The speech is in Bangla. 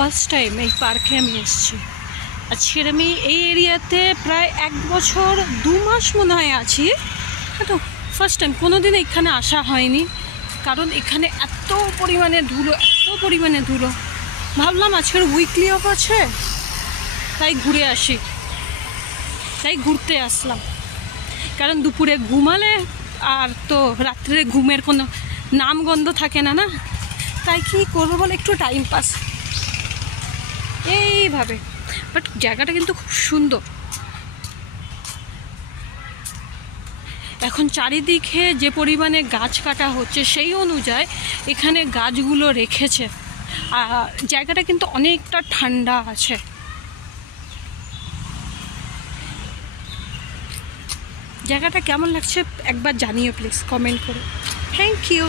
ফার্স্ট টাইম এই পার্কে আমি এসেছি। আজকের আমি এই এরিয়াতে প্রায় 1 বছর 2 মাস মনে হয় আছি। তো ফার্স্ট টাইম, কোনো দিন এখানে আসা হয়নি, কারণ এখানে এত পরিমাণে ধুলো। ভাবলাম আজকের উইকলি অফ আছে, তাই ঘুরতে আসলাম। কারণ দুপুরে ঘুমালে আর তো রাত্রে ঘুমের কোনো নামগন্ধ থাকে না, তাই কি করবো বলে একটু টাইম পাস এইভাবে। বাট জায়গাটা কিন্তু খুব সুন্দর। এখন চারিদিকে যে পরিমাণে গাছ কাটা হচ্ছে, সেই অনুযায়ী এখানে গাছগুলো রেখেছে, আর জায়গাটা কিন্তু অনেকটা ঠান্ডা আছে। জায়গাটা কেমন লাগছে একবার জানিও প্লিজ কমেন্ট করে। Thank you.